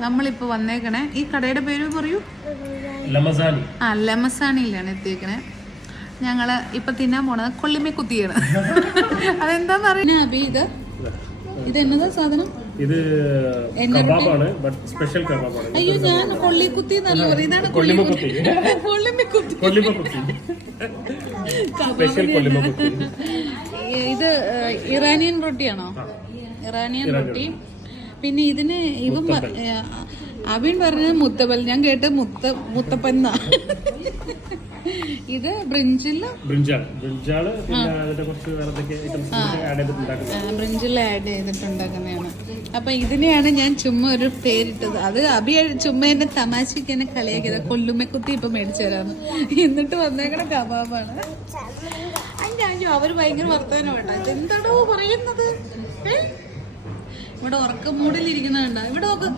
നമ്മളിപ്പോൾ വന്നേക്കണേ ഈ കടയുടെ പേര് പറയൂ. ലെമസാണിയിലാണ് എത്തിയേക്കണേ. ഞങ്ങള് ഇപ്പൊ തിന്നാൻ പോണത് കൊള്ളിമേ കുത്തിയാണ്. അതെന്താന്ന് അറിയാം അബി. ഇത് എന്നതാ സാധനം? ഇത് കബാബാണ്, ബട്ട് സ്പെഷ്യൽ കബാബാണ്. അയ്യോ ഞാൻ കൊള്ളിക്കുത്തി എന്നല്ല പറയും. ഇതാണ് കൊള്ളിക്കുത്തി. ഇത് ഇറാനിയൻ റൊട്ടിയാണോ? ഇറാനിയൻ റൊട്ടി. പിന്നെ ഇതിന് ഇവൻ അബിൻ പറഞ്ഞത് മുത്തപ്പൽ, ഞാൻ കേട്ട് മുത്തപ്പന്ന. ഇത് ബ്രിഞ്ചില് ബ്രിഞ്ചിൽ ആഡ് ചെയ്തിട്ടുണ്ടാക്കുന്നതാണ്. അപ്പൊ ഇതിനെയാണ് ഞാൻ ചുമ്മാ ഒരു പേരിട്ടത്. അത് അബി ചുമ്മാ എന്നെ തമാശക്ക് എന്നെ കളിയാക്കിയത്. കൊല്ലുമ്മക്കുത്തി ഇപ്പൊ മേടിച്ചു തരാന്ന്. എന്നിട്ട് വന്നേക്കണ കബാബാണ്. അയ്യോ അവര് ഭയങ്കര വർത്തമാനം വേണ്ട. ഇതെന്താടോ പറയുന്നത്? ഇവിടെ ഉറക്ക മൂടിലിരിക്കുന്നതുണ്ടോ? ഇവിടെ നോക്ക്.